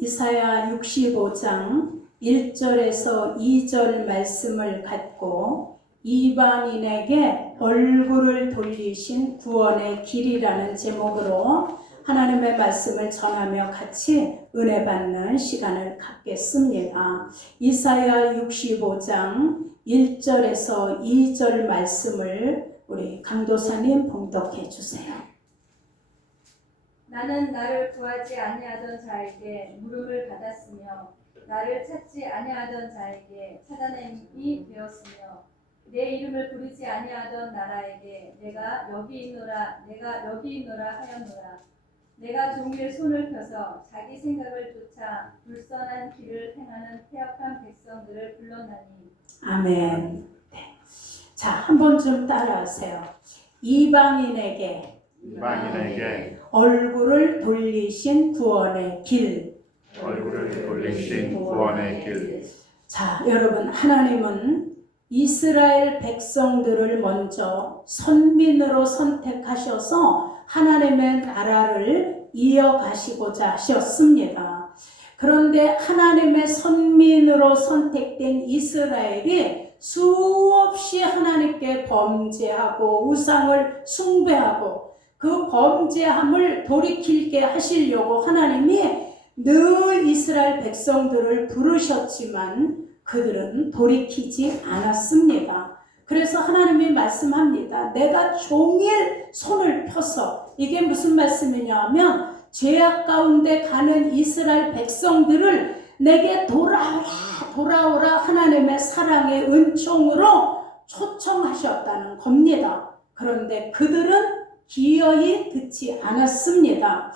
이사야 65장 1절에서 2절 말씀을 갖고 이방인에게 얼굴을 돌리신 구원의 길이라는 제목으로 하나님의 말씀을 전하며 같이 은혜 받는 시간을 갖겠습니다. 이사야 65장 1절에서 2절 말씀을 우리 강도사님 봉독해 주세요. 나는 나를 구하지 아니하던 자에게 물음을 받았으며 나를 찾지 아니하던 자에게 찾아냄이 되었으며 내 이름을 부르지 아니하던 나라에게 내가 여기 있노라 하였노라. 내가 종일 손을 펴서 자기 생각을 쫓아 불선한 길을 행하는 패역한 백성들을 불렀나니. 아멘. 네. 자, 한번 좀 따라하세요. 이방인에게 얼굴을 돌리신 구원의 길. 자, 여러분, 하나님은 이스라엘 백성들을 먼저 선민으로 선택하셔서 하나님의 나라를 이어가시고자 하셨습니다. 그런데 하나님의 선민으로 선택된 이스라엘이 수없이 하나님께 범죄하고 우상을 숭배하고 그 범죄함을 돌이키게 하시려고 하나님이 늘 이스라엘 백성들을 부르셨지만 그들은 돌이키지 않았습니다. 그래서 하나님이 말씀합니다. 내가 종일 손을 펴서, 이게 무슨 말씀이냐 하면 죄악 가운데 가는 이스라엘 백성들을 내게 돌아오라 하나님의 사랑의 은총으로 초청하셨다는 겁니다. 그런데 그들은 기어이 듣지 않았습니다.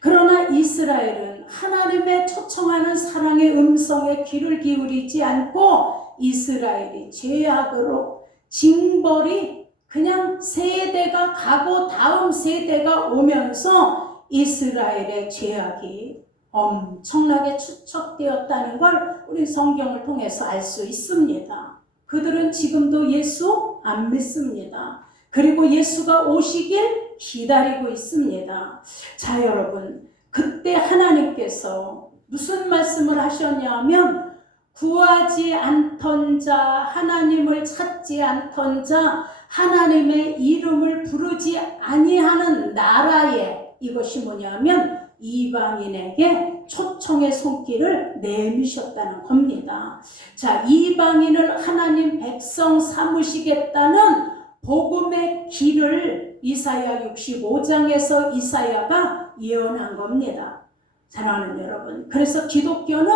그러나 이스라엘은 하나님의 초청하는 사랑의 음성에 귀를 기울이지 않고 이스라엘이 죄악으로 징벌이 그냥 세대가 가고 다음 세대가 오면서 이스라엘의 죄악이 엄청나게 축적되었다는 걸 우리 성경을 통해서 알 수 있습니다. 그들은 지금도 예수 안 믿습니다. 그리고 예수가 오시길 기다리고 있습니다. 자, 여러분, 그때 하나님께서 무슨 말씀을 하셨냐면 구하지 않던 자, 하나님을 찾지 않던 자, 하나님의 이름을 부르지 아니하는 나라에, 이것이 뭐냐면 이방인에게 초청의 손길을 내미셨다는 겁니다. 자, 이방인을 하나님 백성 삼으시겠다는 복음의 길을 이사야 65장에서 이사야가 예언한 겁니다. 사랑하는 여러분, 그래서 기독교는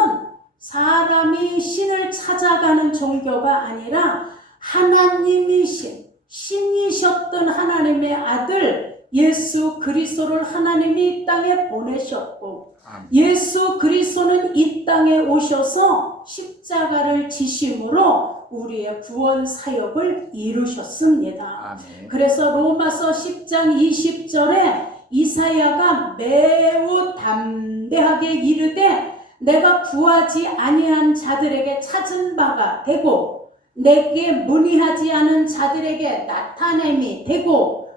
사람이 신을 찾아가는 종교가 아니라 하나님이신, 신이셨던 하나님의 아들 예수 그리스도를 하나님이 이 땅에 보내셨고, 예수 그리스도는 이 땅에 오셔서 십자가를 지심으로 우리의 구원 사역을 이루셨습니다. 아멘. 그래서 로마서 10장 20절에 이사야가 매우 담대하게 이르되 내가 구하지 아니한 자들에게 찾은 바가 되고 내게 문의하지 않은 자들에게 나타냄이 되고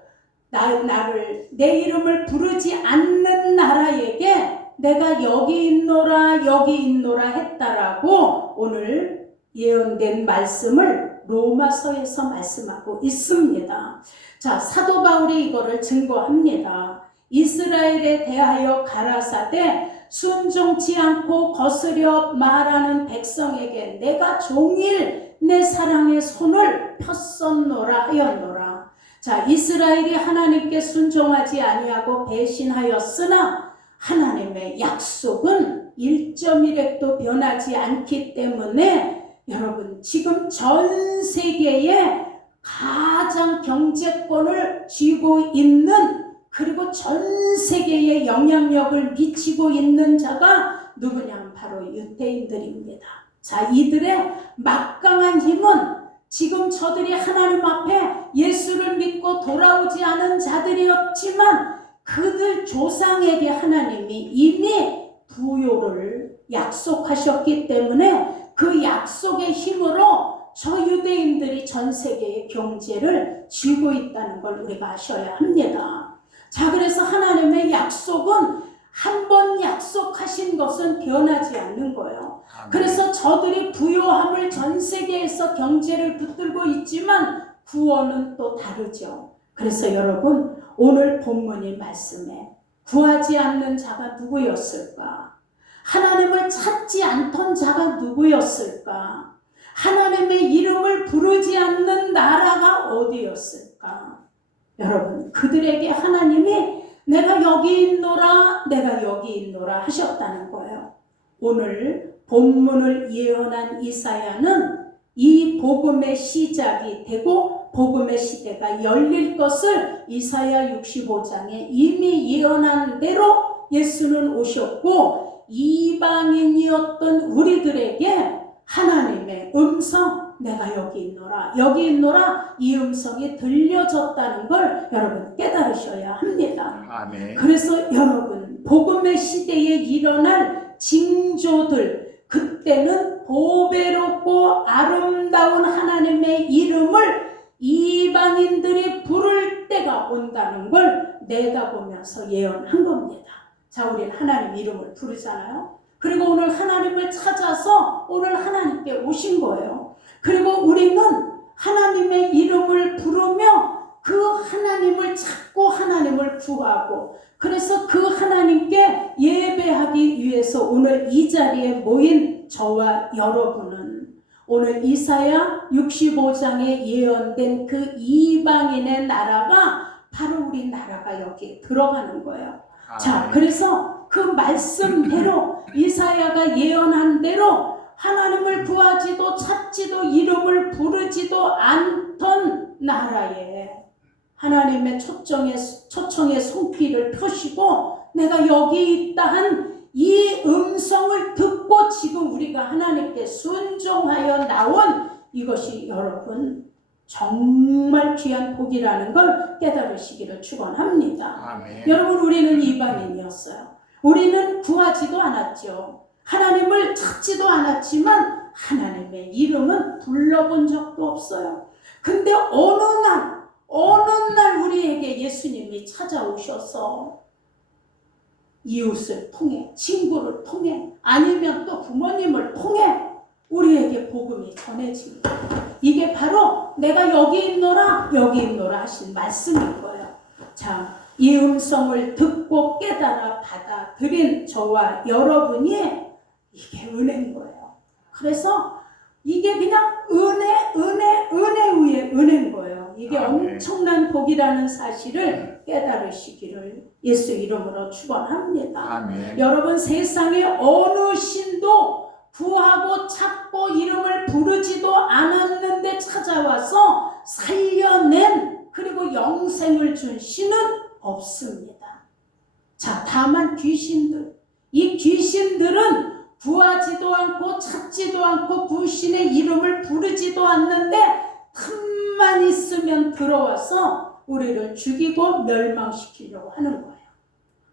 나를 내 이름을 부르지 않는 나라에게 내가 여기 있노라 했다라고 오늘 예언된 말씀을 로마서에서 말씀하고 있습니다. 자, 사도 바울이 이거를 증거합니다. 이스라엘에 대하여 가라사대 순종치 않고 거스려 말하는 백성에게 내가 종일 내 사랑의 손을 폈었노라 하였노라. 자, 이스라엘이 하나님께 순종하지 아니하고 배신하였으나 하나님의 약속은 1.1획도 변하지 않기 때문에 여러분, 지금 전 세계에 가장 경제권을 쥐고 있는, 그리고 전 세계에 영향력을 미치고 있는 자가 누구냐? 바로 유대인들입니다. 자, 이들의 막강한 힘은 지금 저들이 하나님 앞에 예수를 믿고 돌아오지 않은 자들이었지만 그들 조상에게 하나님이 이미 부요를 약속하셨기 때문에 그 약속의 힘으로 저 유대인들이 전 세계의 경제를 쥐고 있다는 걸 우리가 아셔야 합니다. 자, 그래서 하나님의 약속은 한 번 약속하신 것은 변하지 않는 거예요. 아멘. 그래서 저들이 부요함을 전 세계에서 경제를 붙들고 있지만 구원은 또 다르죠. 그래서 여러분, 오늘 본문의 말씀에 구하지 않는 자가 누구였을까? 하나님을 찾지 않던 자가 누구였을까? 하나님의 이름을 부르지 않는 나라가 어디였을까? 여러분, 그들에게 하나님이 내가 여기 있노라, 내가 여기 있노라 하셨다는 거예요. 오늘 본문을 예언한 이사야는 이 복음의 시작이 되고 복음의 시대가 열릴 것을 이사야 65장에 이미 예언한 대로 예수는 오셨고, 이방인이었던 우리들에게 하나님의 음성, 내가 여기 있노라, 여기 있노라, 이 음성이 들려졌다는 걸 여러분 깨달으셔야 합니다. 아멘. 그래서 여러분, 복음의 시대에 일어날 징조들, 그때는 보배롭고 아름다운 하나님의 이름을 이방인들이 부를 때가 온다는 걸 내다보면서 예언한 겁니다. 자, 우리는 하나님 이름을 부르잖아요. 그리고 오늘 하나님을 찾아서 오늘 하나님께 오신 거예요. 그리고 우리는 하나님의 이름을 부르며 그 하나님을 찾고 하나님을 구하고, 그래서 그 하나님께 예배하기 위해서 오늘 이 자리에 모인 저와 여러분은 오늘 이사야 65장에 예언된 그 이방인의 나라가 바로 우리 나라가 여기 들어가는 거예요. 자, 그래서 그 말씀대로 이사야가 예언한 대로 하나님을 구하지도 찾지도 이름을 부르지도 않던 나라에 하나님의 초청의 손길을 펴시고 내가 여기 있다 한 이 음성을 듣고 지금 우리가 하나님께 순종하여 나온 이것이 여러분 정말 귀한 복이라는 걸 깨달으시기를 축원합니다. 아멘. 여러분, 우리는 이방인이었어요. 우리는 구하지도 않았죠. 하나님을 찾지도 않았지만 하나님의 이름은 불러본 적도 없어요. 근데 어느 날 우리에게 예수님이 찾아오셔서 이웃을 통해, 친구를 통해, 아니면 또 부모님을 통해 우리에게 복음이 전해진 거예요. 이게 바로 내가 여기 있노라, 여기 있노라 하신 말씀인 거예요. 자, 이 음성을 듣고 깨달아 받아들인 저와 여러분이 이게 은혜인 거예요. 그래서 이게 그냥 은혜 위에 은혜인 거예요. 이게 아멘. 엄청난 복이라는 사실을 깨달으시기를 예수 이름으로 축원합니다. 아멘. 여러분, 세상에 어느 신도 구하고 찾고 이름을 부르지도 않았는데 찾아와서 살려낸, 그리고 영생을 준 신은 없습니다. 자, 다만 귀신들, 이 귀신들은 구하지도 않고 찾지도 않고 그 신의 이름을 부르지도 않는데 틈만 있으면 들어와서 우리를 죽이고 멸망시키려고 하는 거예요.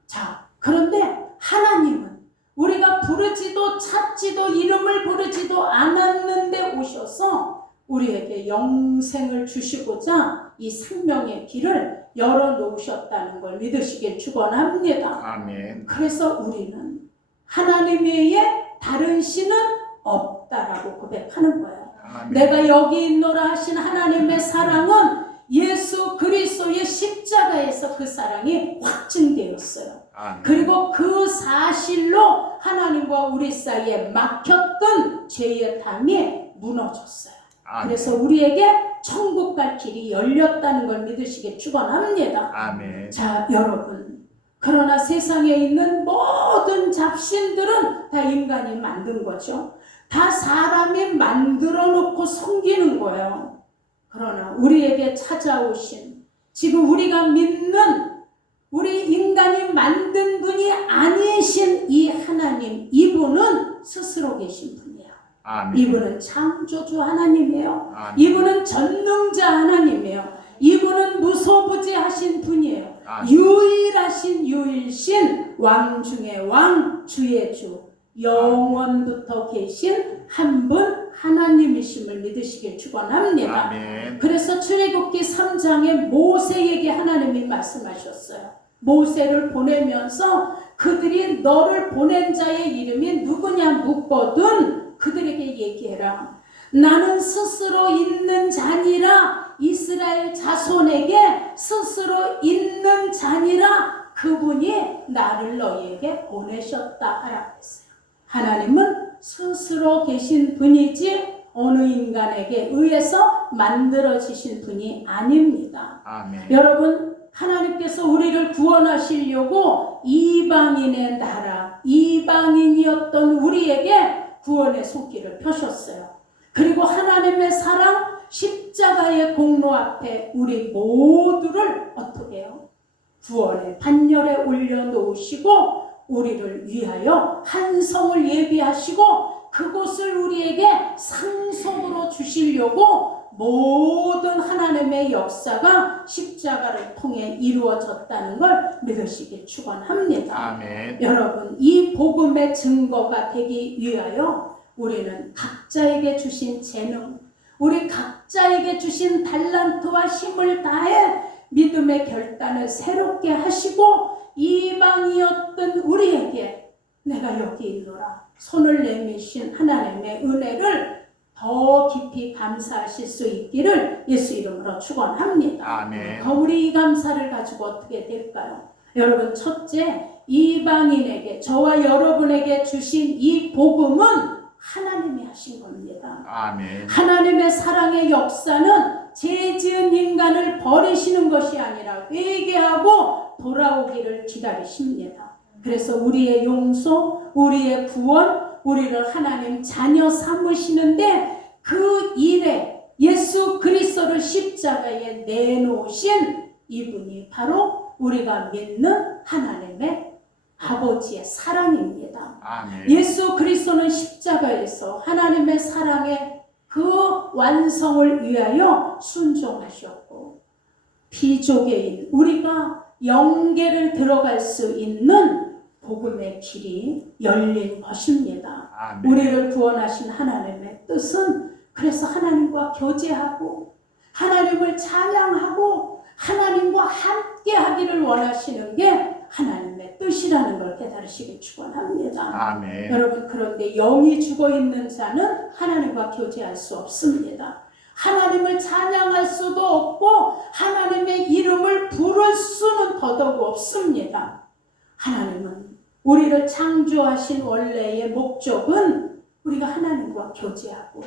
자, 그런데 하나님은 우리가 부르지도 찾지도 이름을 부르지도 않았는데 오셔서 우리에게 영생을 주시고자 이 생명의 길을 열어놓으셨다는 걸 믿으시길 축원합니다. 아멘. 그래서 우리는 하나님 외에 다른 신은 없다라고 고백하는 거예요. 아멘. 내가 여기 있노라 하신 하나님의 사랑은 예수 그리스도의 십자가에서 그 사랑이 확증되었어요. 아멘. 그리고 그 사실로 하나님과 우리 사이에 막혔던 죄의 담이 무너졌어요. 아멘. 그래서 우리에게 천국 갈 길이 열렸다는 걸 믿으시길 축원합니다. 아멘. 자, 여러분, 그러나 세상에 있는 모든 잡신들은 다 인간이 만든 거죠. 다 사람이 만들어 놓고 섬기는 거예요. 그러나 우리에게 찾아오신, 지금 우리가 믿는 우리 인간이 만든 분이 아니신 이 하나님, 이분은 스스로 계신 분이에요. 아멘. 이분은 창조주 하나님이에요. 아멘. 이분은 전능자 하나님이에요. 이분은 무소부지하신 분이에요. 아멘. 유일하신 유일신, 왕 중의 왕, 주의 주, 영원부터 계신 한 분 하나님이심을 믿으시길 축원합니다. 아멘. 그래서 출애굽기 3장에 모세에게 하나님이 말씀하셨어요. 모세를 보내면서 그들이 너를 보낸 자의 이름이 누구냐 묻거든 그들에게 얘기해라. 나는 스스로 있는 자니라. 이스라엘 자손에게 스스로 있는 자니라. 그분이 나를 너희에게 보내셨다 하라고 했어요. 하나님은 스스로 계신 분이지 어느 인간에게 의해서 만들어지신 분이 아닙니다. 아멘. 여러분, 하나님께서 우리를 구원하시려고 이방인의 나라, 이방인이었던 우리에게 구원의 손길을 펴셨어요. 그리고 하나님의 사랑, 십자가의 공로 앞에 우리 모두를 어떻게 해요? 구원의 반열에 올려놓으시고 우리를 위하여 한 성을 예비하시고 그곳을 우리에게 상속으로 주시려고 모든 하나님의 역사가 십자가를 통해 이루어졌다는 걸 믿으시길 축원합니다. 아멘. 여러분, 이 복음의 증거가 되기 위하여 우리는 각자에게 주신 재능, 우리 각자에게 주신 달란트와 힘을 다해 믿음의 결단을 새롭게 하시고 이방이었던 우리에게 내가 여기 있노라 손을 내미신 하나님의 은혜를 더 깊이 감사하실 수 있기를 예수 이름으로 축원합니다. 아멘. 우리 이 감사를 가지고 어떻게 될까요? 여러분, 첫째, 이방인에게 저와 여러분에게 주신 이 복음은 하나님이 하신 겁니다. 아멘. 하나님의 사랑의 역사는 죄 지은 인간을 버리시는 것이 아니라 회개하고 돌아오기를 기다리십니다. 그래서 우리의 용서, 우리의 구원, 우리를 하나님 자녀 삼으시는데 그 일에 예수 그리스도를 십자가에 내놓으신 이분이 바로 우리가 믿는 하나님의 아버지의 사랑입니다. 아멘. 예수 그리스도는 십자가에서 하나님의 사랑의 그 완성을 위하여 순종하셨고 피조개인 우리가 영계를 들어갈 수 있는 복음의 길이 열린 것입니다. 아멘. 우리를 구원하신 하나님의 뜻은 그래서 하나님과 교제하고 하나님을 찬양하고 하나님과 함께 하기를 원하시는 게 하나님의 뜻이라는 걸 깨달으시길 축원합니다. 아멘. 여러분, 그런데 영이 죽어있는 자는 하나님과 교제할 수 없습니다. 하나님을 찬양할 수도 없고 하나님의 이름을 부를 수는 더더욱 없습니다. 하나님은 우리를 창조하신 원래의 목적은 우리가 하나님과 교제하고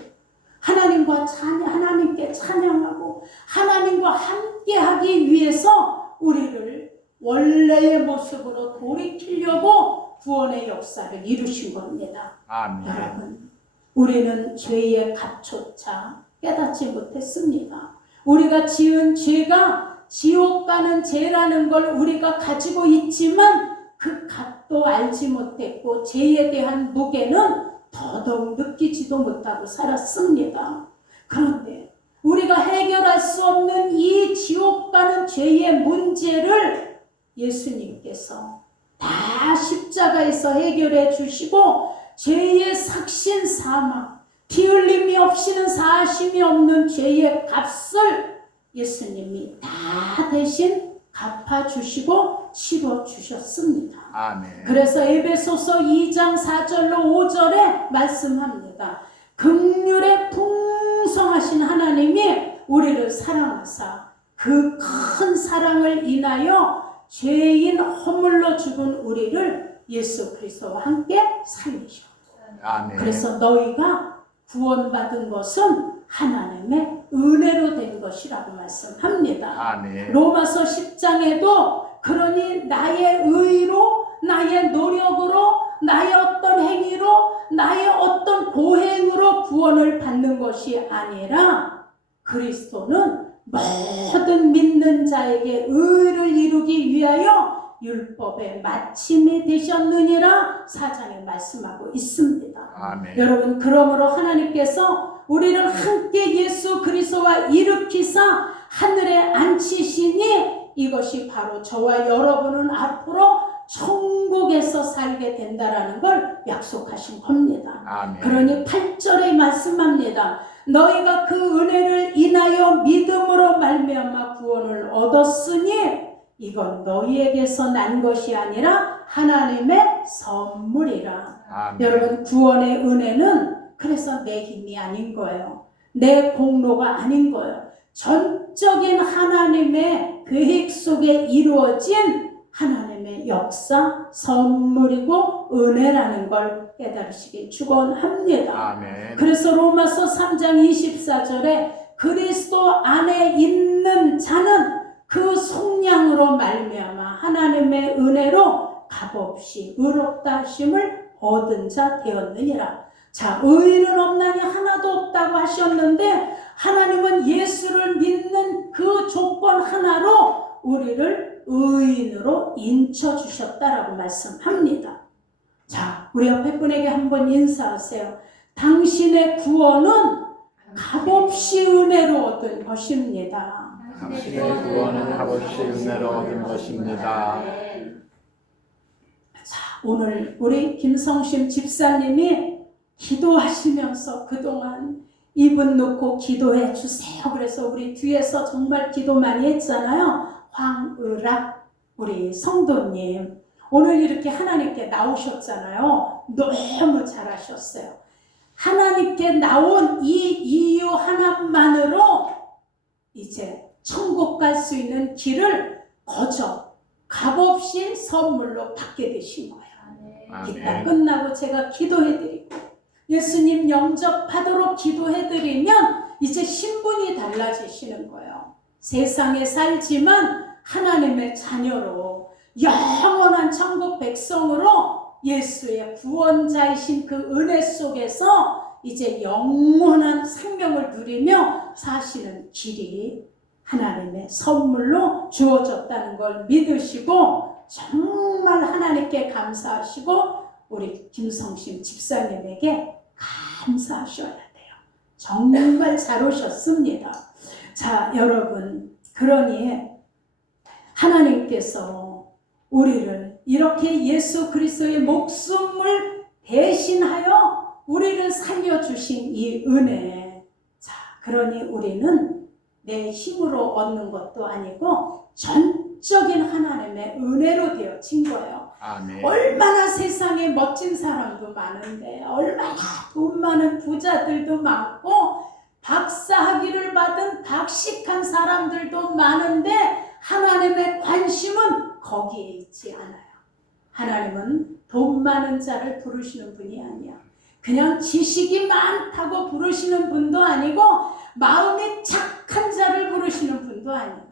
하나님께 찬양하고 하나님과 함께하기 위해서 우리를 원래의 모습으로 돌이키려고 구원의 역사를 이루신 겁니다. 아멘. 여러분, 우리는 죄의 값조차 깨닫지 못했습니다. 우리가 지은 죄가 지옥 가는 죄라는 걸 우리가 가지고 있지만 그 값도 알지 못했고 죄에 대한 무게는 더더욱 느끼지도 못하고 살았습니다. 그런데 우리가 해결할 수 없는 이 지옥 가는 죄의 문제를 예수님께서 다 십자가에서 해결해 주시고 죄의 삭신 사망, 피 흘림이 없이는 사심이 없는 죄의 값을 예수님이 다 대신 갚아주시고 치러주셨습니다. 아멘. 그래서 에베소서 2장 4절로 5절에 말씀합니다. 긍휼에 풍성하신 하나님이 우리를 사랑하사 그 큰 사랑을 인하여 죄인 허물로 죽은 우리를 예수 그리스도와 함께 살리셨고 아멘. 그래서 너희가 구원받은 것은 하나님의 은혜로 된 것이라고 말씀합니다. 아멘. 로마서 10장에도 그러니 나의 의로 나의 노력으로 나의 어떤 행위로 나의 어떤 보행으로 구원을 받는 것이 아니라 그리스도는 모든 믿는 자에게 의를 이루기 위하여 율법의 마침이 되셨느니라 4장에 말씀하고 있습니다. 아멘. 여러분, 그러므로 하나님께서 우리를 함께 예수 그리스도와 일으키사 하늘에 앉히시니 이것이 바로 저와 여러분은 앞으로 천국에서 살게 된다라는 걸 약속하신 겁니다. 아멘. 그러니 8절에 말씀합니다. 너희가 그 은혜를 인하여 믿음으로 말미암아 구원을 얻었으니 이건 너희에게서 난 것이 아니라 하나님의 선물이라. 아멘. 여러분, 구원의 은혜는 그래서 내 힘이 아닌 거예요. 내 공로가 아닌 거예요. 전적인 하나님의 계획 속에 이루어진 하나님의 역사, 선물이고 은혜라는 걸 깨달으시기 축원합니다. 아멘. 그래서 로마서 3장 24절에 그리스도 안에 있는 자는 그 속량으로 말미암아 하나님의 은혜로 값없이 의롭다 하심을 얻은 자 되었느니라. 자, 의인은 없나니 하나도 없다고 하셨는데 하나님은 예수를 믿는 그 조건 하나로 우리를 의인으로 인쳐주셨다라고 말씀합니다. 자, 우리 옆에 분에게 한번 인사하세요. 당신의 구원은 값없이 은혜로 얻은 것입니다. 당신의 구원은 값없이 은혜로 얻은 것입니다. 자, 오늘 우리 김성심 집사님이 기도하시면서 그동안 입은 놓고 기도해 주세요. 그래서 우리 뒤에서 정말 기도 많이 했잖아요. 황의락 우리 성도님 오늘 이렇게 하나님께 나오셨잖아요. 너무 잘하셨어요. 하나님께 나온 이 이유 하나만으로 이제 천국 갈 수 있는 길을 거저 값없이 선물로 받게 되신 거예요. 기타 아멘. 끝나고 제가 기도해드리고 예수님 영접하도록 기도해드리면 이제 신분이 달라지시는 거예요. 세상에 살지만 하나님의 자녀로 영원한 천국 백성으로 예수의 구원자이신 그 은혜 속에서 이제 영원한 생명을 누리며 사시는 길이 하나님의 선물로 주어졌다는 걸 믿으시고 정말 하나님께 감사하시고 우리 김성심 집사님에게 감사하셔야 돼요. 정말 잘 오셨습니다. 자, 여러분, 그러니 하나님께서 우리를 이렇게 예수 그리스도의 목숨을 대신하여 우리를 살려주신 이 은혜. 자, 그러니 우리는 내 힘으로 얻는 것도 아니고 전적인 하나님의 은혜로 되어진 거예요. 아멘. 얼마나 세상에 멋진 사람도 많은데 얼마나 돈 많은 부자들도 많고 박사학위를 받은 박식한 사람들도 많은데 하나님의 관심은 거기에 있지 않아요. 하나님은 돈 많은 자를 부르시는 분이 아니야. 그냥 지식이 많다고 부르시는 분도 아니고 마음이 착한 자를 부르시는 분도 아니야.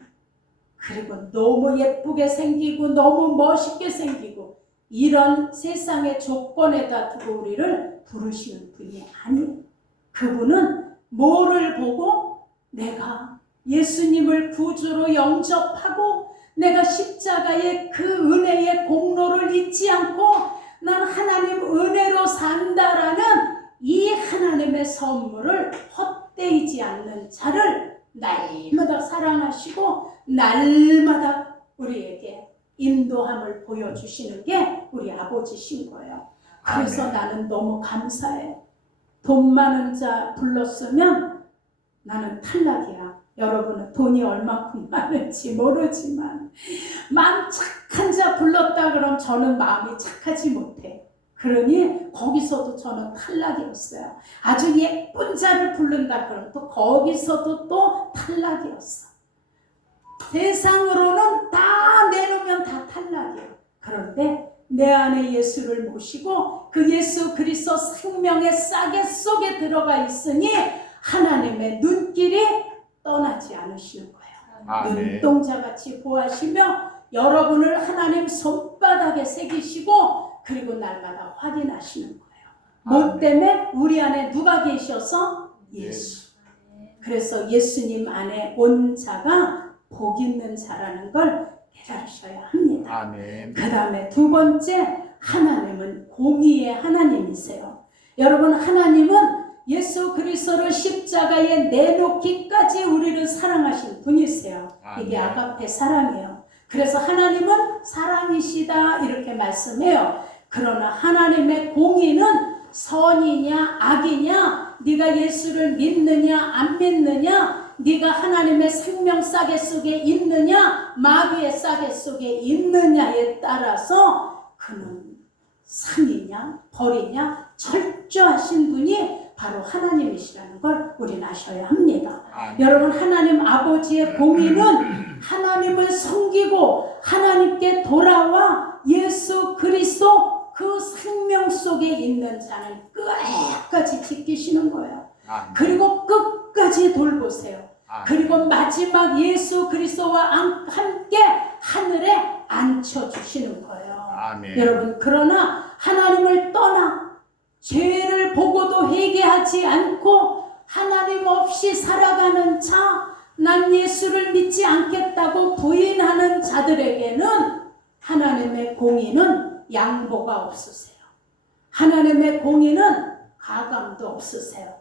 그리고 너무 예쁘게 생기고 너무 멋있게 생기고 이런 세상의 조건에다 두고 우리를 부르시는 분이 아니에요. 그분은 뭐를 보고 내가 예수님을 구주로 영접하고 내가 십자가의 그 은혜의 공로를 잊지 않고 난 하나님 은혜로 산다라는 이 하나님의 선물을 헛되이지 않는 자를 날마다 사랑하시고 날마다 우리에게 인도함을 보여주시는 게 우리 아버지신 거예요. 그래서 아멘. 나는 너무 감사해. 돈 많은 자 불렀으면 나는 탈락이야. 여러분은 돈이 얼마큼 많은지 모르지만 마음 착한 자 불렀다 그럼 저는 마음이 착하지 못해. 그러니 거기서도 저는 탈락이었어요. 아주 예쁜 자를 부른다 그럼 또 거기서도 또 탈락이었어. 세상으로는 다 내놓으면 다 탈락이에요. 그런데 내 안에 예수를 모시고 그 예수 그리스도 생명의 싸개 속에 들어가 있으니 하나님의 눈길이 떠나지 않으시는 거예요. 아멘. 눈동자같이 보하시며 여러분을 하나님 손바닥에 새기시고 그리고 날마다 확인하시는 거예요. 뭐 때문에? 우리 안에 누가 계셔서? 예수. 그래서 예수님 안에 온 자가 복 있는 자라는 걸 깨달으셔야 합니다. 아멘. 그 다음에 두 번째, 하나님은 공의의 하나님이세요. 여러분, 하나님은 예수 그리스도를 십자가에 내놓기까지 우리를 사랑하신 분이세요. 이게 아멘. 아가페 사랑이에요. 그래서 하나님은 사랑이시다 이렇게 말씀해요. 그러나 하나님의 공의는 선이냐 악이냐, 네가 예수를 믿느냐 안 믿느냐, 네가 하나님의 생명 싸개 속에 있느냐 마귀의 싸개 속에 있느냐에 따라서 그는 상이냐 벌이냐 철저하신 분이 바로 하나님이시라는 걸 우리는 아셔야 합니다. 여러분, 하나님 아버지의 공의는 하나님을 섬기고 하나님께 돌아와 예수 그리스도 그 생명 속에 있는 자는 끝까지 지키시는 거예요. 그리고 끝까지 돌보세요. 그리고 마지막 예수 그리스도와 함께 하늘에 앉혀주시는 거예요. 여러분, 그러나 하나님을 떠나 죄를 보고도 회개하지 않고 하나님 없이 살아가는 자, 난 예수를 믿지 않겠다고 부인하는 자들에게는 하나님의 공의는 양보가 없으세요. 하나님의 공의는 가감도 없으세요.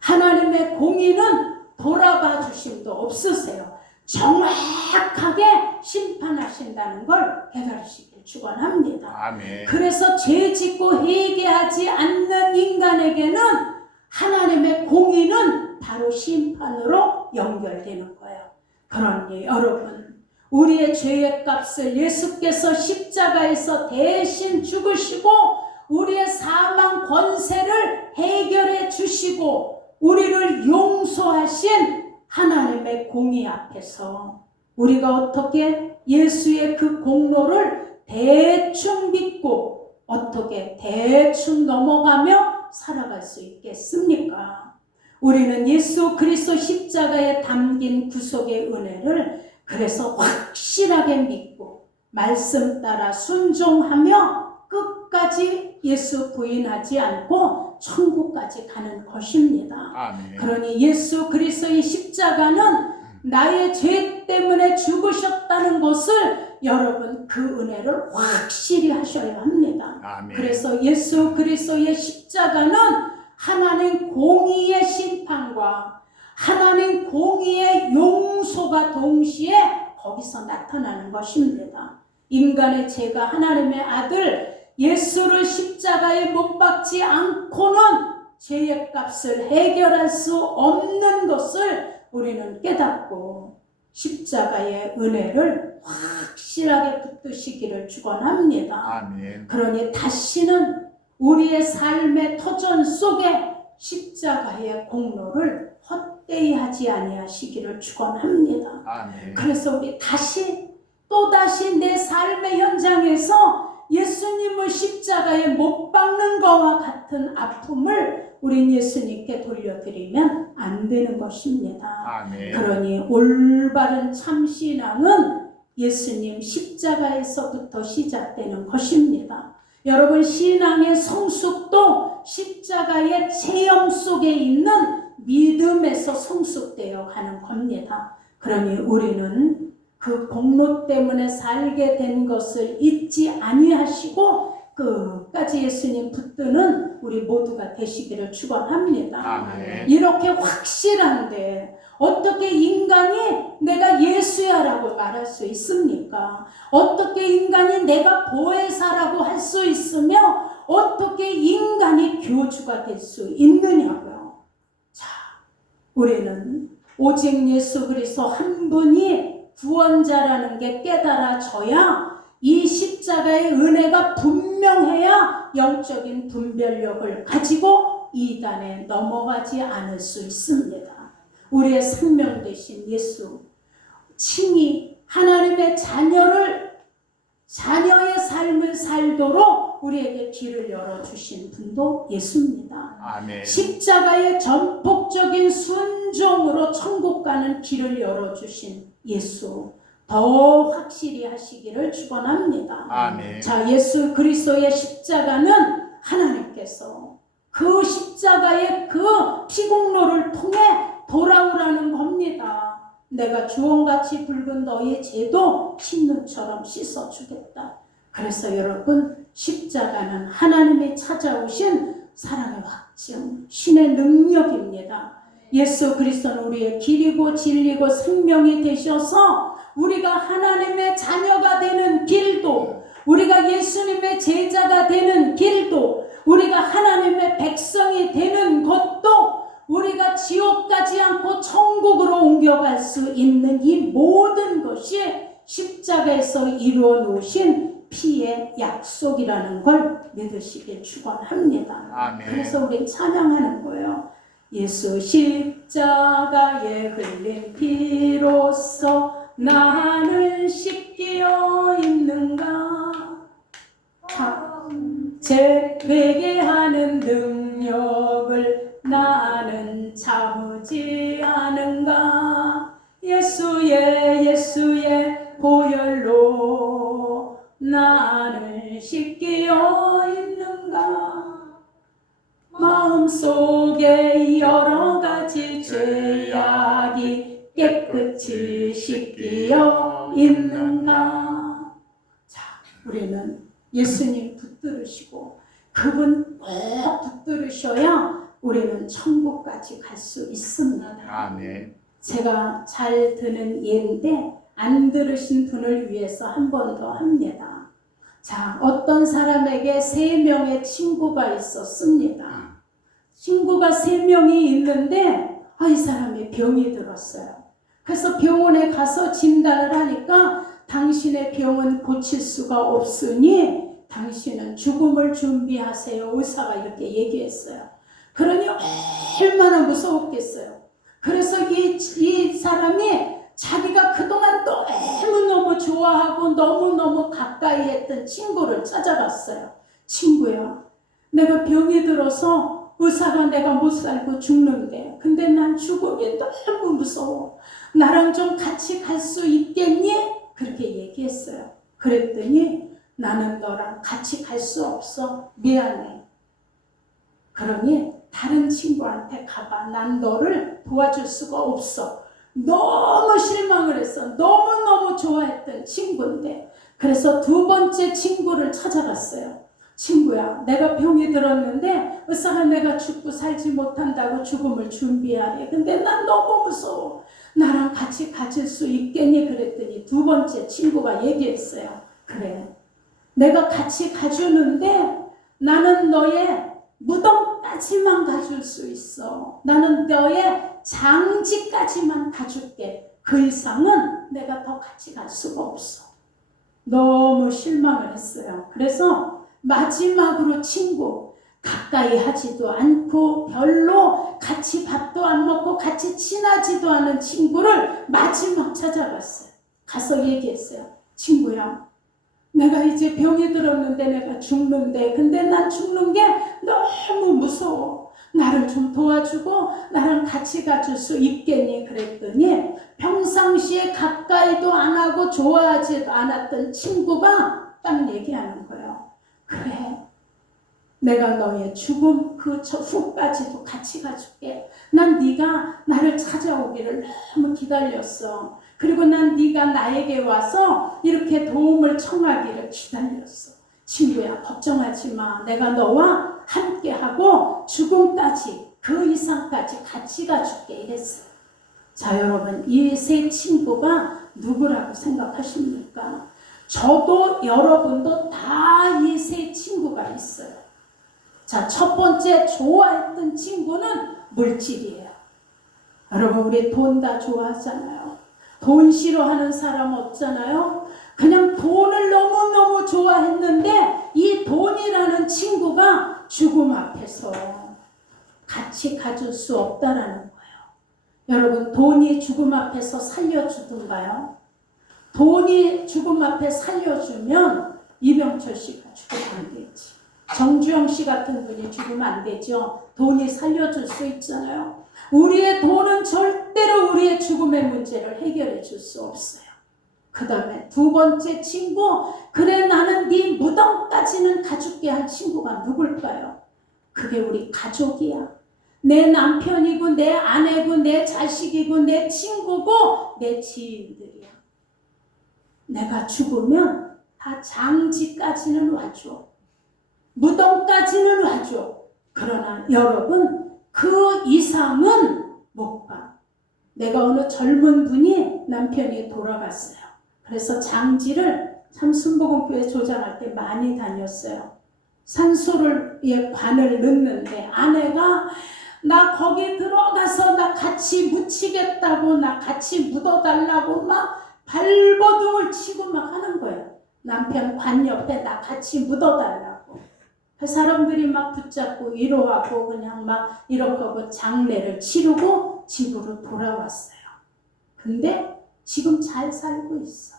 하나님의 공의는 돌아봐 주심도 없으세요. 정확하게 심판하신다는 걸 깨달으시길 축원합니다. 아멘. 그래서 죄 짓고 회개하지 않는 인간에게는 하나님의 공의는 바로 심판으로 연결되는 거예요. 그러니 여러분, 우리의 죄의 값을 예수께서 십자가에서 대신 죽으시고 우리의 사망 권세를 해결해 주시고 우리를 용서하신 하나님의 공의 앞에서 우리가 어떻게 예수의 그 공로를 대충 믿고 어떻게 대충 넘어가며 살아갈 수 있겠습니까? 우리는 예수 그리스도 십자가에 담긴 구속의 은혜를 그래서 확실하게 믿고 말씀 따라 순종하며 끝까지 예수 부인하지 않고 천국까지 가는 것입니다. 아멘. 그러니 예수 그리스도의 십자가는 나의 죄 때문에 죽으셨다는 것을 여러분 그 은혜를 확실히 하셔야 합니다. 아멘. 그래서 예수 그리스도의 십자가는 하나님 공의의 심판과 하나님 공의의 용서가 동시에 거기서 나타나는 것입니다. 인간의 죄가 하나님의 아들 예수를 십자가에 못 박지 않고는 죄의 값을 해결할 수 없는 것을 우리는 깨닫고 십자가의 은혜를 확실하게 붙드시기를 축원합니다. 아멘. 그러니 다시는 우리의 삶의 터전 속에 십자가의 공로를 헛되이 하지 아니하시기를 축원합니다. 아멘. 그래서 우리 또다시 내 삶의 현장에서 예수님을 십자가에 못 박는 것과 같은 아픔을 우린 예수님께 돌려드리면 안 되는 것입니다. 아멘. 그러니 올바른 참신앙은 예수님 십자가에서부터 시작되는 것입니다. 여러분, 신앙의 성숙도 십자가의 체험 속에 있는 믿음에서 성숙되어 가는 겁니다. 그러니 우리는 그 공로 때문에 살게 된 것을 잊지 아니하시고 끝까지 예수님 붙드는 우리 모두가 되시기를 축원합니다. 아멘. 이렇게 확실한데 어떻게 인간이 내가 예수야라고 말할 수 있습니까? 어떻게 인간이 내가 보혜사라고 할 수 있으며 어떻게 인간이 교주가 될 수 있느냐고요. 자, 우리는 오직 예수 그리스도 한 분이 구원자라는 게 깨달아져야 이 십자가의 은혜가 분명해야 영적인 분별력을 가지고 이단에 넘어가지 않을 수 있습니다. 우리의 생명 되신 예수, 친히 하나님의 자녀의 삶을 살도록 우리에게 길을 열어주신 분도 예수입니다. 아멘. 십자가의 전폭적인 순종으로 천국 가는 길을 열어주신 예수, 더 확실히 하시기를 축원합니다. 아멘. 자, 예수 그리스도의 십자가는 하나님께서 그 십자가의 그 피공로를 통해 돌아오라는 겁니다. 내가 주홍같이 붉은 너의 죄도 흰눈처럼 씻어주겠다. 그래서 여러분, 십자가는 하나님이 찾아오신 사랑의 확증, 신의 능력입니다. 예수 그리스도는 우리의 길이고 진리고 생명이 되셔서 우리가 하나님의 자녀가 되는 길도, 우리가 예수님의 제자가 되는 길도, 우리가 하나님의 백성이 되는 것도 우리가 지옥 가지 않고 천국으로 옮겨 십자가에서 이루어 놓으신 피의 약속이라는 걸 믿으시길 축원합니다. 아멘. 그래서 우리 찬양하는 거예요. 예수 십자가에 흘린 피로써 나를 씻기어 있는가? 제 회개하는 능력을 나는 참지 않은가? 예수의 보혈로 나를 씻기어 있는가? 마음속에 여러 가지 죄악이 깨끗이 씻기어 있는가? 자, 우리는 예수님 붙들으시고 그분 꼭 붙들으셔야 우리는 천국까지 갈 수 있습니다. 아멘. 제가 잘 드는 예인데 안 들으신 분을 위해서 한 번 더 합니다. 자, 어떤 사람에게 3명의 친구가 있었습니다. 친구가 3명이 있는데 이 사람이 병이 들었어요. 그래서 병원에 가서 진단을 하니까 당신의 병은 고칠 수가 없으니 당신은 죽음을 준비하세요. 의사가 이렇게 얘기했어요. 그러니 얼마나 무서웠겠어요. 그래서 이 사람이 자기가 그동안 너무너무 좋아하고 너무너무 가까이 했던 친구를 찾아갔어요. 친구야, 내가 병이 들어서 의사가 내가 못 살고 죽는데 근데 난 죽음이 너무 무서워. 나랑 좀 같이 갈 수 있겠니? 그렇게 얘기했어요. 그랬더니 나는 너랑 같이 갈 수 없어. 미안해. 그러니 다른 친구한테 가봐. 난 너를 도와줄 수가 없어. 너무 실망을 했어. 너무너무 좋아했던 친구인데. 그래서 2번째 친구를 찾아갔어요. 친구야, 내가 병이 들었는데 의사가 내가 죽고 살지 못한다고 죽음을 준비하래. 근데 난 너무 무서워. 나랑 같이 가질 수 있겠니? 그랬더니 2번째 친구가 얘기했어요. 그래, 내가 같이 가주는데 나는 너의 무덤까지만 가줄 수 있어. 나는 너의 장지까지만 가줄게. 그 이상은 내가 더 같이 갈 수가 없어. 너무 실망을 했어요. 그래서 마지막으로 친구, 가까이 하지도 않고 별로 같이 밥도 안 먹고 같이 친하지도 않은 친구를 마지막 찾아갔어요. 가서 얘기했어요. 친구야, 내가 이제 병이 들었는데 내가 죽는데 근데 난 죽는 게 너무 무서워. 나를 좀 도와주고 나랑 같이 가줄 수 있겠니? 그랬더니 평상시에 가까이도 안 하고 좋아하지도 않았던 친구가 딱 얘기하는 거예요. 그래, 내가 너의 죽음 그 후까지도 같이 가줄게. 난 네가 나를 찾아오기를 너무 기다렸어. 그리고 난 네가 나에게 와서 이렇게 도움을 청하기를 기다렸어. 친구야, 걱정하지 마. 내가 너와 함께하고 죽음까지 그 이상까지 같이 가줄게 이랬어. 자, 여러분, 이 3 친구가 누구라고 생각하십니까? 저도 여러분도 다 이 3 친구가 있어요. 자, 첫 번째 좋아했던 친구는 물질이에요. 여러분, 우리 돈 다 좋아하잖아요. 돈 싫어하는 사람 없잖아요. 그냥 돈을 너무너무 좋아했는데 이 돈이라는 친구가 죽음 앞에서 같이 가줄 수 없다라는 거예요. 여러분, 돈이 죽음 앞에서 살려주던가요? 돈이 죽음 앞에 살려주면 이병철 씨가 죽으면 안 되지. 정주영 씨 같은 분이 죽으면 안 되죠. 돈이 살려줄 수 있잖아요. 우리의 돈은 절대로 우리의 죽음의 문제를 해결해 줄 수 없어요. 그 다음에 2번째 친구, 그래 나는 네 무덤까지는 가줄게 한 친구가 누굴까요? 그게 우리 가족이야. 내 남편이고 내 아내고 내 자식이고 내 친구고 내 지인들이야. 내가 죽으면 다 장지까지는 와줘. 무덤까지는 와줘. 그러나 여러분, 그 이상은 못 가. 내가 어느 젊은 분이 남편이 돌아갔어요. 그래서 장지를 참 순복음교회 조장할 때 많이 다녔어요. 산소를 관을 넣는데 아내가 나 거기 들어가서 나 같이 묻히겠다고 나 같이 묻어달라고 막 발버둥을 치고 막 하는 거예요. 남편 관 옆에 나 같이 묻어달라고. 그 사람들이 막 붙잡고 위로하고 그냥 막 이렇게 하고 장례를 치르고 집으로 돌아왔어요. 근데 지금 잘 살고 있어.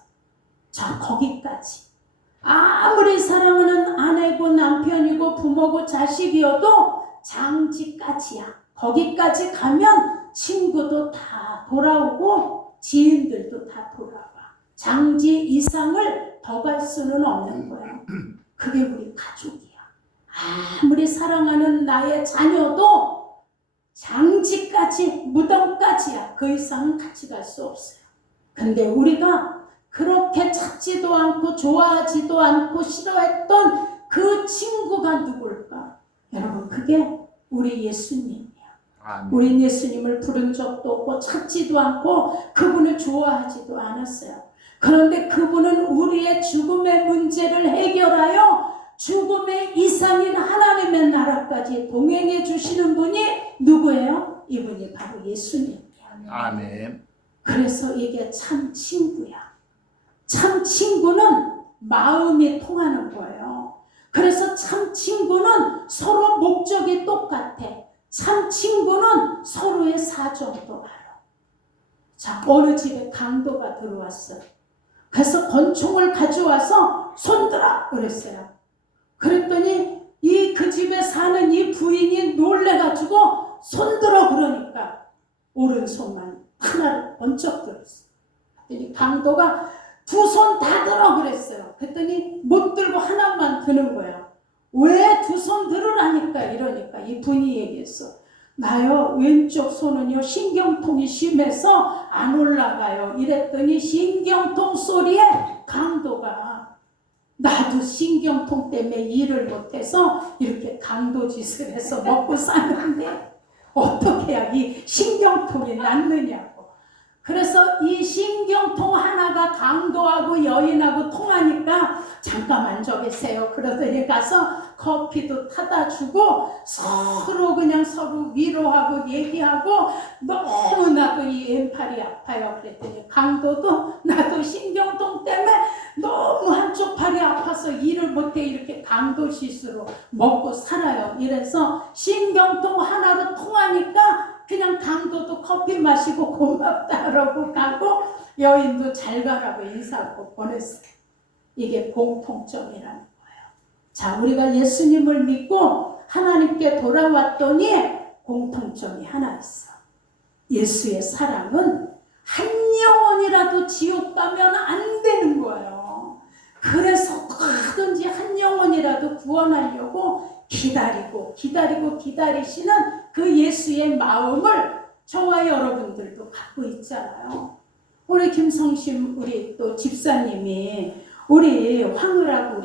저 거기까지. 아무리 사랑하는 아내고 남편이고 부모고 자식이어도 장지까지야. 거기까지 가면 친구도 다 돌아오고 지인들도 다 돌아와. 장지 이상을 더 갈 수는 없는 거야. 그게 우리 가족이야. 아무리 사랑하는 나의 자녀도 장지까지, 무덤까지야. 그 이상은 같이 갈 수 없어요. 근데 우리가 그렇게 찾지도 않고 좋아하지도 않고 싫어했던 그 친구가 누굴까? 여러분, 그게 우리 예수님이야. 아멘. 우린 예수님을 부른 적도 없고 찾지도 않고 그분을 좋아하지도 않았어요. 그런데 그분은 우리의 죽음의 문제를 해결하여 죽음의 이상인 하나님의 나라까지 동행해 주시는 분이 누구예요? 이분이 바로 예수님이야. 아멘. 그래서 이게 참 친구야. 참 친구는 마음이 통하는 거예요. 그래서 참 친구는 서로 목적이 똑같아. 참 친구는 서로의 사정도 알아. 자, 어느 집에 강도가 들어왔어. 그래서 권총을 가져와서 손들어 그랬어요. 그랬더니 그 집에 사는 이 부인이 놀래가지고 손들어 그러니까 오른손만 하나를 번쩍 들었어. 그랬더니 강도가 두 손 다 들어 그랬어요. 그랬더니 못 들고 하나만 드는 거야. 왜 두 손 들으라니까 이러니까 이 분이 얘기했어. 나요 왼쪽 손은요 신경통이 심해서 안 올라가요. 이랬더니 신경통 소리에 강도가 나도 신경통 때문에 일을 못해서 이렇게 강도 짓을 해서 먹고 사는데 어떻게 해야 이 신경통이 낫느냐고. 그래서 이 신경통 하나가 강도하고 여인하고 통하니까 잠깐만 저 계세요. 그러더니 가서 커피도 타다 주고 서로 그냥 서로 위로하고 얘기하고 너무 나도 이 왼팔이 아파요. 그랬더니 강도도 나도 신경통 때문에 너무 한쪽 팔이 아파서 일을 못해 이렇게 강도 짓으로 먹고 살아요. 이래서 신경통 하나로 통하니까 그냥 강도도 커피 마시고 고맙다라고 가고 여인도 잘 가라고 인사하고 보냈어요. 이게 공통점이라는 거예요. 자, 우리가 예수님을 믿고 하나님께 돌아왔더니 공통점이 하나 있어. 예수의 사랑은 한 영혼이라도 지옥 가면 안 되는 거예요. 그래서 어떻게든지 한 영혼이라도 구원하려고 기다리시는 그 예수의 마음을 저와 여러분들도 갖고 있잖아요. 우리 김성심 우리 또 집사님이 우리 황을하고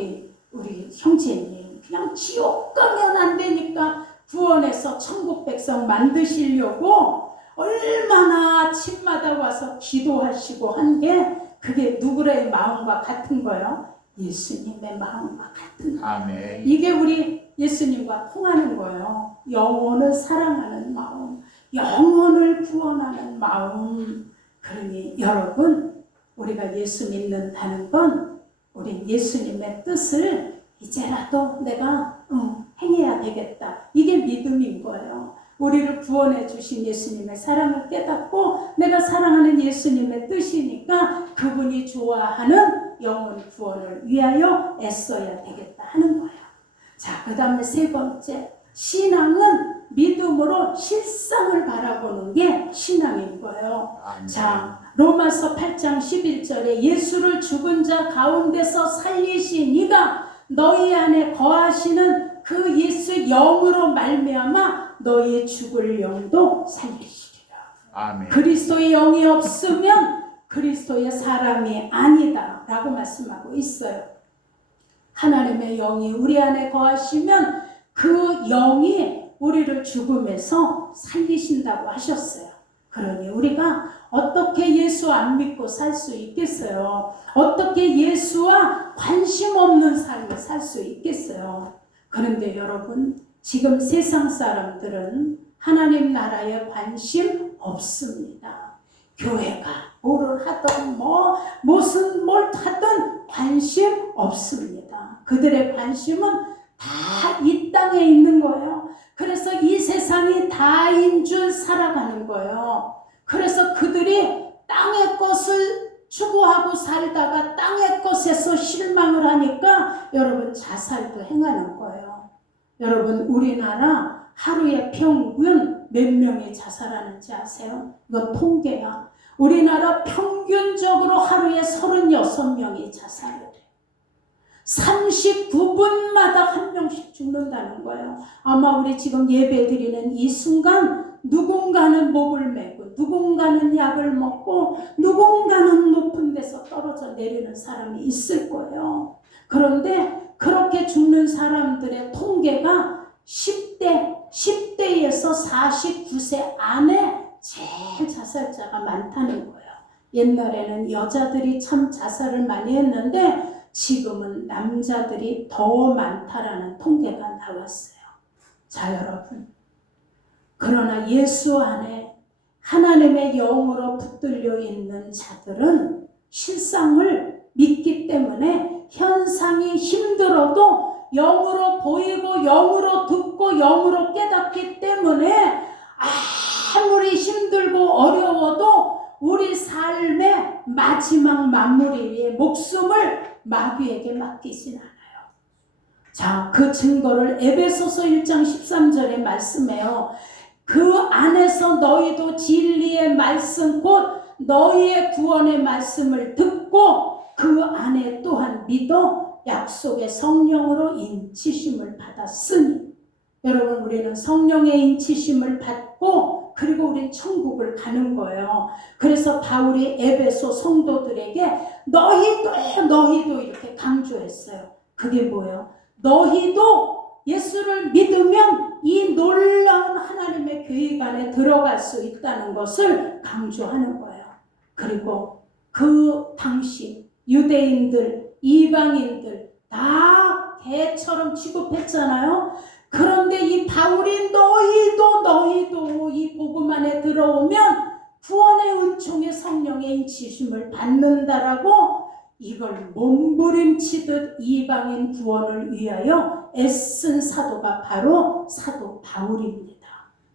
우리 형제님 그냥 지옥 가면 안 되니까 구원해서 천국 백성 만드시려고 얼마나 아침마다 와서 기도하시고 한 게 그게 누구의 마음과 같은 거예요? 예수님의 마음과 같은 거예요. 아멘. 이게 우리 예수님과 통하는 거예요. 영혼을 사랑하는 마음, 영혼을 구원하는 마음. 그러니 여러분, 우리가 예수 믿는다는 건 우리 예수님의 뜻을 이제라도 내가 행해야 되겠다. 이게 믿음인 거예요. 우리를 구원해 주신 예수님의 사랑을 깨닫고 내가 사랑하는 예수님의 뜻이니까 그분이 좋아하는 영혼 구원을 위하여 애써야 되겠다 하는 거예요. 자, 그 다음에 세 번째, 신앙은 믿음으로 실상을 바라보는 게 신앙인 거예요. 아멘. 자, 로마서 8장 11절에 예수를 죽은 자 가운데서 살리신 이가 너희 안에 거하시는 그 예수 영으로 말미암아 너희 죽을 영도 살리시리라. 아멘. 그리스도의 영이 없으면 그리스도의 사람이 아니다 라고 말씀하고 있어요. 하나님의 영이 우리 안에 거하시면 그 영이 우리를 죽음에서 살리신다고 하셨어요. 그러니 우리가 어떻게 예수 안 믿고 살 수 있겠어요? 어떻게 예수와 관심 없는 삶을 살 수 있겠어요? 그런데 여러분, 지금 세상 사람들은 하나님 나라에 관심 없습니다. 교회가 뭐를 하든 무슨 뭘 하든 관심 없습니다. 그들의 관심은 다 이 땅에 있는 거예요. 그래서 이 세상이 다인 줄 살아가는 거예요. 그래서 그들이 땅의 것을 추구하고 살다가 땅의 것에서 실망을 하니까 여러분 자살도 행하는 거예요. 여러분 우리나라 하루에 평균 몇 명이 자살하는지 아세요? 이건 통계야. 우리나라 평균적으로 하루에 36명이 자살을 해요. 39분마다 한 명씩 죽는다는 거예요. 아마 우리 지금 예배 드리는 이 순간 누군가는 목을 메고 누군가는 약을 먹고 누군가는 높은 데서 떨어져 내리는 사람이 있을 거예요. 그런데 그렇게 죽는 사람들의 통계가 10대에서 49세 안에 제일 자살자가 많다는 거예요. 옛날에는 여자들이 참 자살을 많이 했는데 지금은 남자들이 더 많다라는 통계가 나왔어요. 자, 여러분. 그러나 예수 안에 하나님의 영으로 붙들려 있는 자들은 실상을 믿기 때문에 현상이 힘들어도 영으로 보이고 영으로 듣고 영으로 깨닫기 때문에 아무리 힘들고 어려워도 우리 삶의 마지막 마무리에 목숨을 마귀에게 맡기진 않아요. 자, 그 증거를 에베소서 1장 13절에 말씀해요. 그 안에서 너희도 진리의 말씀 곧 너희의 구원의 말씀을 듣고 그 안에 또한 믿어 약속의 성령으로 인치심을 받았으니. 여러분 우리는 성령의 인치심을 받고 그리고 우린 천국을 가는 거예요. 그래서 바울이 에베소 성도들에게 너희도 이렇게 강조했어요. 그게 뭐예요? 너희도 예수를 믿으면 이 놀라운 하나님의 계획 안에 들어갈 수 있다는 것을 강조하는 거예요. 그리고 그 당시 유대인들, 이방인들 다 개처럼 취급했잖아요. 그런데 이 바울이 너희도 이 복음 안에 들어오면 구원의 은총의 성령의 인치심을 받는다라고 이걸 몸부림치듯 이방인 구원을 위하여 애쓴 사도가 바로 사도 바울입니다.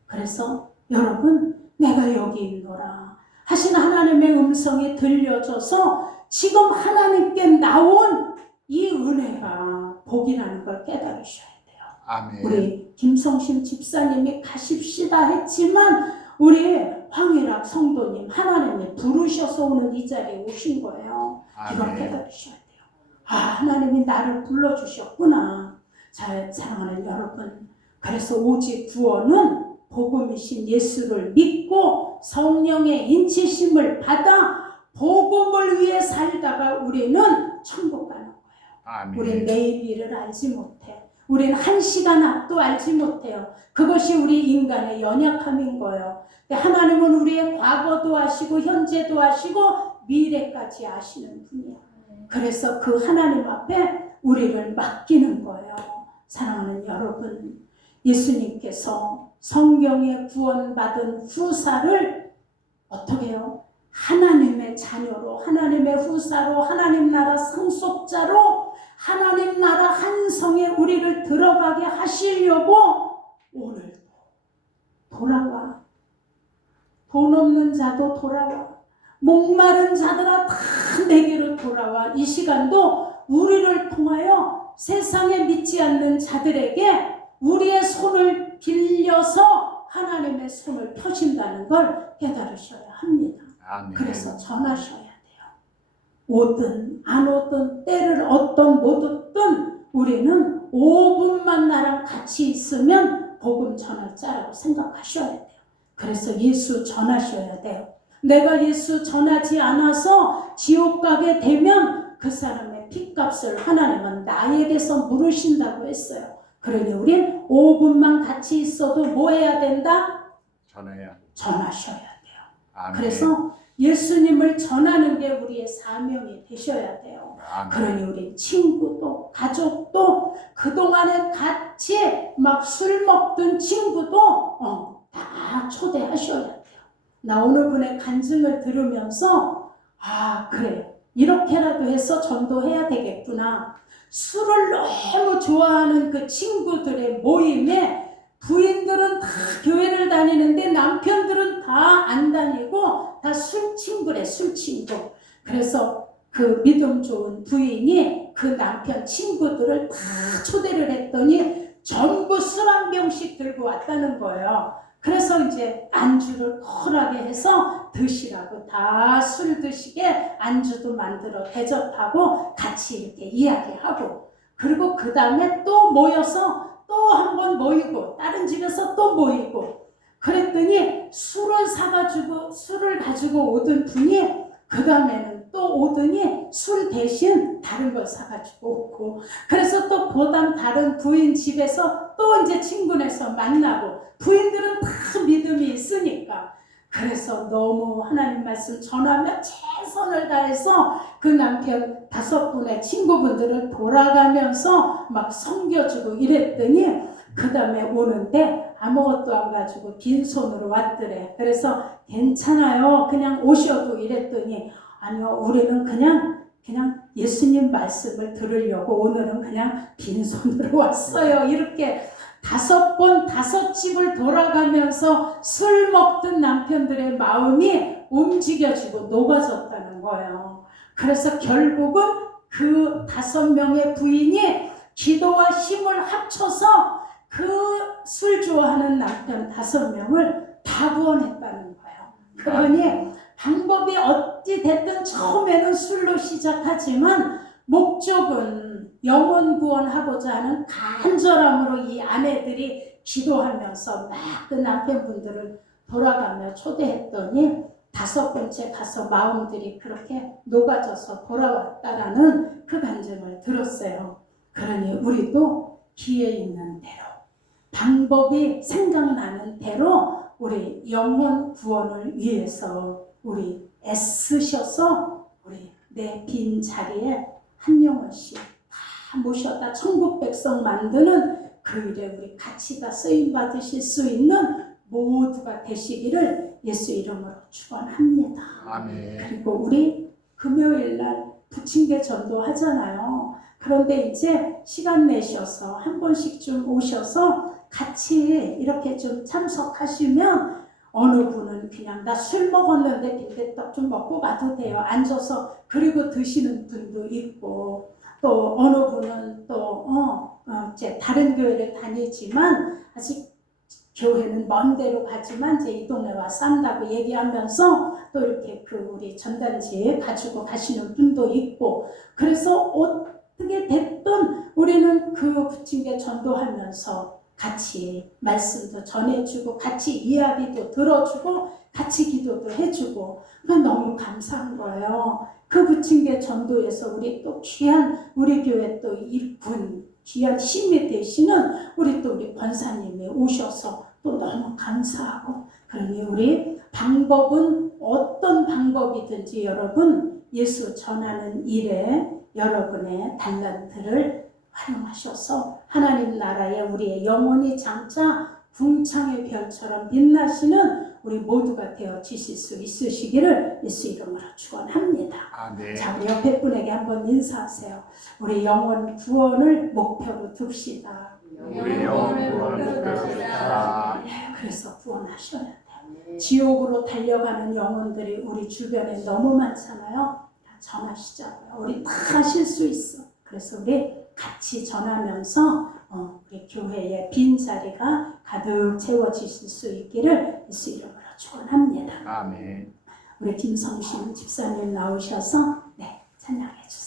그래서 여러분 내가 여기 있노라 하신 하나님의 음성이 들려져서 지금 하나님께 나온 이 은혜가 복이라는 걸 깨달으셔야 돼요. 아멘. 우리 김성심 집사님이 가십시다 했지만 우리 황일학 성도님 하나님이 부르셔서 오늘 이 자리에 오신 거예요. 이걸 깨달으셔야 돼요. 하나님이 나를 불러주셨구나. 잘 사랑하는 여러분, 그래서 오직 구원은 복음이신 예수를 믿고 성령의 인치심을 받아 복음을 위해 살다가 우리는 천국 가는 거예요. 아멘. 우린 내일 일을 알지 못해. 우린 한 시간 앞도 알지 못해요. 그것이 우리 인간의 연약함인 거예요. 하나님은 우리의 과거도 아시고 현재도 아시고 미래까지 아시는 분이에요. 그래서 그 하나님 앞에 우리를 맡기는 거예요. 사랑하는 여러분, 예수님께서 성경에 구원받은 후사를 어떻게 해요? 하나님의 자녀로, 하나님의 후사로, 하나님 나라 상속자로, 하나님 나라 한성에 우리를 들어가게 하시려고 오늘도 돌아와. 돈 없는 자도 돌아와. 목마른 자들아 다 내게로 돌아와. 이 시간도 우리를 통하여 세상에 믿지 않는 자들에게 우리의 손을 빌려서 하나님의 손을 펴신다는 걸 깨달으셔야 합니다. 아멘. 그래서 전하셔야 돼요. 오든 안 오든 때를 어떤 못 얻든 우리는 5분만 나랑 같이 있으면 복음 전할 자라고 생각하셔야 돼요. 그래서 예수 전하셔야 돼요. 내가 예수 전하지 않아서 지옥 가게 되면 그 사람의 핏값을 하나님은 나에게서 물으신다고 했어요. 그러니 우린 5분만 같이 있어도 뭐 해야 된다? 전하셔야 돼요. 아멘. 그래서 예수님을 전하는 게 우리의 사명이 되셔야 돼요. 아멘. 그러니 우리 친구도 가족도 그동안에 같이 막 술 먹던 친구도 다 초대하셔야 돼요. 나 어느 분의 간증을 들으면서 아 그래 이렇게라도 해서 전도해야 되겠구나. 술을 너무 좋아하는 그 친구들의 모임에 부인들은 다 교회를 다니는데 남편들은 다 안 다니고 다 술 친구래, 술 친구. 그래서 그 믿음 좋은 부인이 그 남편 친구들을 다 초대를 했더니 전부 술 한 병씩 들고 왔다는 거예요. 그래서 이제 안주를 콜하게 해서 드시라고 다 술 드시게 안주도 만들어 대접하고 같이 이렇게 이야기하고, 그리고 그 다음에 또 모여서 또 한 번 모이고 다른 집에서 또 모이고, 그랬더니 술을 가지고 오던 분이 그 다음에는 또 오더니 술 대신 다른 걸 사가지고 오고, 그래서 또 보단 다른 부인 집에서 또 이제 친구네서 만나고, 부인들은 다 믿음이 있으니까 그래서 너무 하나님 말씀 전하며 최선을 다해서 그 남편 5분의 친구분들을 돌아가면서 막 섬겨주고 이랬더니 그 다음에 오는데 아무것도 안 가지고 빈손으로 왔더래. 그래서 괜찮아요 그냥 오셔도 이랬더니 아니요 우리는 그냥 예수님 말씀을 들으려고 오늘은 그냥 빈손으로 왔어요. 이렇게 5번 5집을 돌아가면서 술 먹던 남편들의 마음이 움직여지고 녹아졌다는 거예요. 그래서 결국은 그 5명의 부인이 기도와 힘을 합쳐서 그 술 좋아하는 남편 5명을 다 구원했다는 거예요. 그러니 방법이 어찌 됐든 처음에는 술로 시작하지만 목적은 영혼 구원하고자 하는 간절함으로 이 아내들이 기도하면서 막 그 남편분들을 돌아가며 초대했더니 5번째 가서 마음들이 그렇게 녹아져서 돌아왔다라는 그 간증을 들었어요. 그러니 우리도 기회 있는 대로 방법이 생각나는 대로 우리 영혼 구원을 위해서 우리 애쓰셔서 우리 내 빈 자리에 한 영혼씩 다 모셔다 천국 백성 만드는 그 일에 우리 같이 다 쓰임 받으실 수 있는 모두가 되시기를 예수 이름으로 축원합니다. 아멘. 그리고 우리 금요일 날 부침개 전도 하잖아요. 그런데 이제 시간 내셔서 한 번씩 좀 오셔서 같이 이렇게 좀 참석하시면 어느 분은 그냥 나 술 먹었는데 빈대떡 좀 먹고 가도 돼요. 앉아서 그리고 드시는 분도 있고, 또 어느 분은 또 이제 다른 교회를 다니지만 아직 교회는 먼 데로 가지만 이제 이 동네 와 싼다고 얘기하면서 또 이렇게 그 우리 전단지에 가지고 가시는 분도 있고, 그래서 어떻게 됐든 우리는 그 부침개 전도하면서 같이 말씀도 전해주고 같이 이야기도 들어주고 같이 기도도 해주고 너무 감사한 거예요. 그 부침개 전도에서 우리 또 귀한 우리 교회 또 일꾼 귀한 힘이 되시는 우리 또 우리 권사님이 오셔서 또 너무 감사하고, 그러니 우리 방법은 어떤 방법이든지 여러분 예수 전하는 일에 여러분의 달란트를 활용하셔서 하나님 나라에 우리의 영혼이 장차 궁창의 별처럼 빛나시는 우리 모두가 되어지실 수 있으시기를 예수 이름으로 축원합니다. 아멘. 자, 우리 옆에 분에게 한번 인사하세요. 우리 영혼 구원을 목표로 둡시다. 우리 영혼을 목표로 둡시다. 그래서 구원하셔야 돼요. 지옥으로 달려가는 영혼들이 우리 주변에 너무 많잖아요. 다 전하시자고요. 우리 다 하실 수 있어. 그래서 우리 같이 전하면서 우리 교회의 빈 자리가 가득 채워지실 수 있기를 예수 이름으로 축원합니다. 아멘. 우리 김성신 집사님 나오셔서 찬양해 주세요.